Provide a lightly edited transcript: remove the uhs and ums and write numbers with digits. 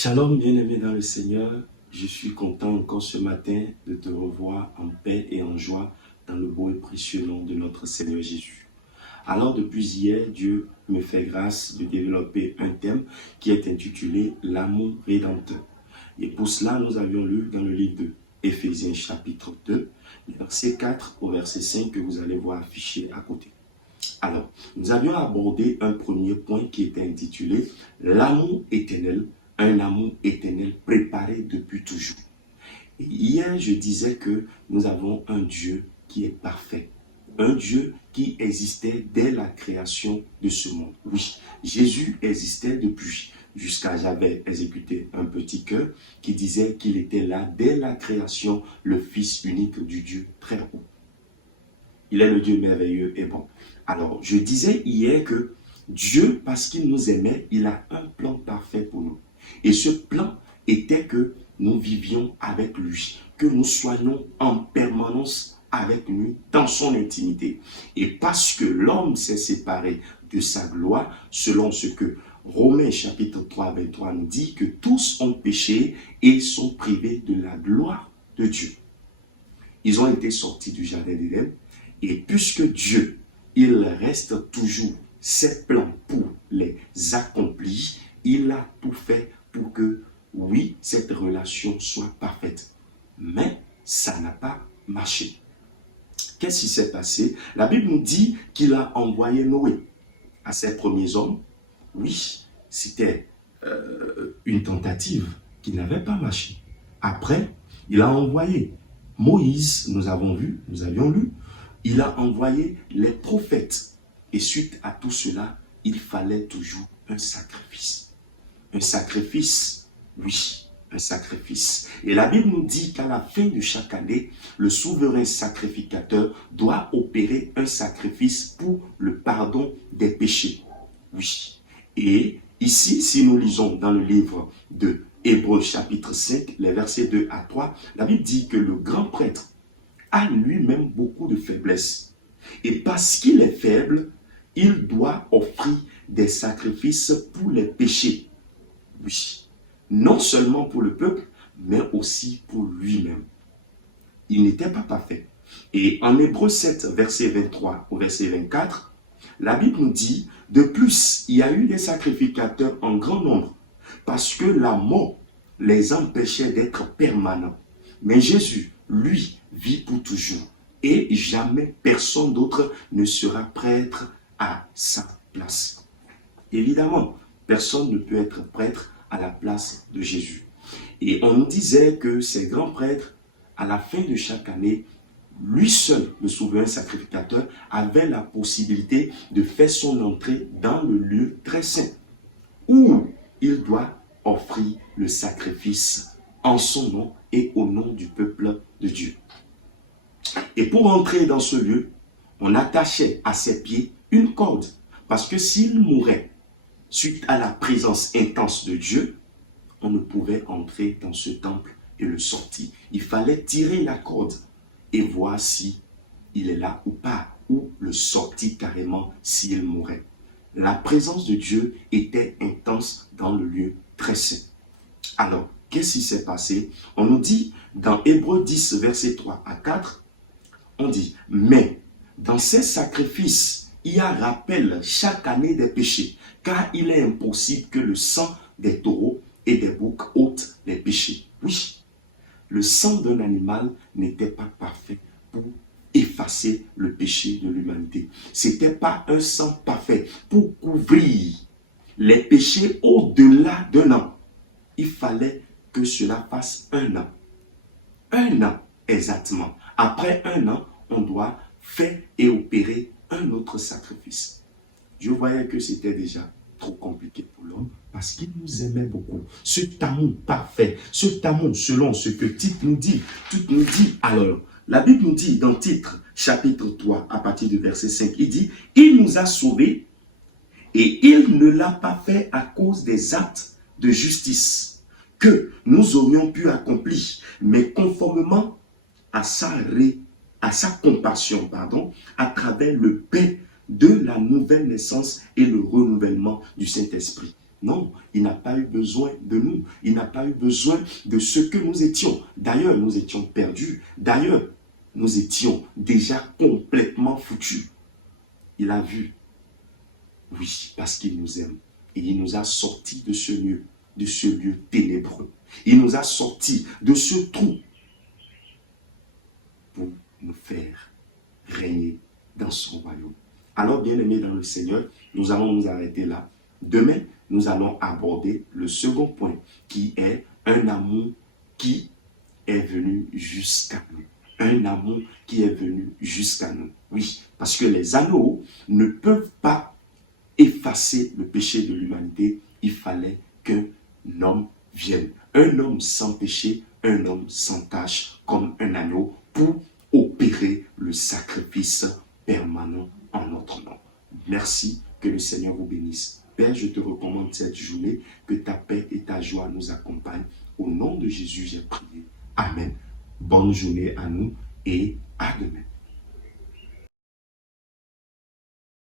Shalom, bien-aimé dans le Seigneur, je suis content encore ce matin de te revoir en paix et en joie dans le beau et précieux nom de notre Seigneur Jésus. Alors depuis hier, Dieu me fait grâce de développer un thème qui est intitulé « L'amour rédempteur ». Et pour cela, nous avions lu dans le livre de Éphésiens chapitre 2, verset 4 au verset 5 que vous allez voir affiché à côté. Alors, nous avions abordé un premier point qui était intitulé « L'amour éternel ». Un amour éternel préparé depuis toujours. Et hier, je disais que nous avons un Dieu qui est parfait. Un Dieu qui existait dès la création de ce monde. Oui, Jésus existait depuis. Jusqu'à j'avais exécuté un petit cœur qui disait qu'il était là dès la création, le Fils unique du Dieu très haut. Il est le Dieu merveilleux et bon. Alors, je disais hier que Dieu, parce qu'il nous aimait, il a un plan parfait pour nous. Et ce plan était que nous vivions avec lui, que nous soyons en permanence avec lui dans son intimité. Et parce que l'homme s'est séparé de sa gloire, selon ce que Romains chapitre 3, 23 nous dit, que tous ont péché et sont privés de la gloire de Dieu. Ils ont été sortis du jardin d'Éden, et puisque Dieu, il reste toujours ses plans pour les accomplir, il a tout fait pour que, oui, cette relation soit parfaite. Mais ça n'a pas marché. Qu'est-ce qui s'est passé? La Bible nous dit qu'il a envoyé Noé à ses premiers hommes. Oui, c'était une tentative qui n'avait pas marché. Après, il a envoyé Moïse, nous avions lu, il a envoyé les prophètes. Et suite à tout cela, il fallait toujours un sacrifice. Un sacrifice, oui, un sacrifice. Et la Bible nous dit qu'à la fin de chaque année, le souverain sacrificateur doit opérer un sacrifice pour le pardon des péchés. Oui. Et ici, si nous lisons dans le livre de Hébreux chapitre 5, les versets 2 à 3, la Bible dit que le grand prêtre a lui-même beaucoup de faiblesses. Et parce qu'il est faible, il doit offrir des sacrifices pour les péchés. Oui, non seulement pour le peuple, mais aussi pour lui-même. Il n'était pas parfait. Et en Hébreux 7, verset 23 au verset 24, la Bible nous dit, de plus, il y a eu des sacrificateurs en grand nombre, parce que la mort les empêchait d'être permanents. Mais Jésus, lui, vit pour toujours. Et jamais personne d'autre ne sera prêtre à sa place. Évidemment, personne ne peut être prêtre à la place de Jésus. Et on nous disait que ces grands prêtres, à la fin de chaque année, lui seul, le souverain sacrificateur, avait la possibilité de faire son entrée dans le lieu très saint, où il doit offrir le sacrifice en son nom et au nom du peuple de Dieu. Et pour entrer dans ce lieu, on attachait à ses pieds une corde, parce que s'il mourait suite à la présence intense de Dieu, on ne pouvait entrer dans ce temple et le sortir. Il fallait tirer la corde et voir si il est là ou pas, ou le sortir carrément s'il mourait. La présence de Dieu était intense dans le lieu très saint. Alors, qu'est-ce qui s'est passé? On nous dit dans Hébreux 10, verset 3 à 4, on dit, mais dans ces sacrifices, il y a rappel chaque année des péchés, car il est impossible que le sang des taureaux et des boucs ôtent les péchés. Oui, le sang d'un animal n'était pas parfait pour effacer le péché de l'humanité. Ce n'était pas un sang parfait pour couvrir les péchés au-delà d'un an. Il fallait que cela fasse un an. Un an exactement. Après un an, on doit faire et opérer un autre sacrifice. Je voyais que c'était déjà trop compliqué pour l'homme parce qu'il nous aimait beaucoup. Cet amour parfait, cet amour selon ce que Tite nous dit. Tite nous dit alors, la Bible nous dit dans Tite chapitre 3 à partir du verset 5, il dit, il nous a sauvés et il ne l'a pas fait à cause des actes de justice que nous aurions pu accomplir, mais conformément à sa compassion, à travers le pain de la nouvelle naissance et le renouvellement du Saint-Esprit. Non, il n'a pas eu besoin de nous. Il n'a pas eu besoin de ce que nous étions. D'ailleurs, nous étions perdus. D'ailleurs, nous étions déjà complètement foutus. Il a vu. Oui, parce qu'il nous aime. Et il nous a sortis de ce lieu ténébreux. Il nous a sortis de ce trou pour nous faire régner dans son royaume. Alors, bien-aimés dans le Seigneur, nous allons nous arrêter là. Demain, nous allons aborder le second point, qui est un amour qui est venu jusqu'à nous. Un amour qui est venu jusqu'à nous. Oui, parce que les anneaux ne peuvent pas effacer le péché de l'humanité. Il fallait qu'un homme vienne. Un homme sans péché, un homme sans tache, comme un agneau, pour opérer le sacrifice permanent en notre nom. Merci, que le Seigneur vous bénisse. Père, je te recommande cette journée, que ta paix et ta joie nous accompagnent. Au nom de Jésus, j'ai prié. Amen. Bonne journée à nous et à demain.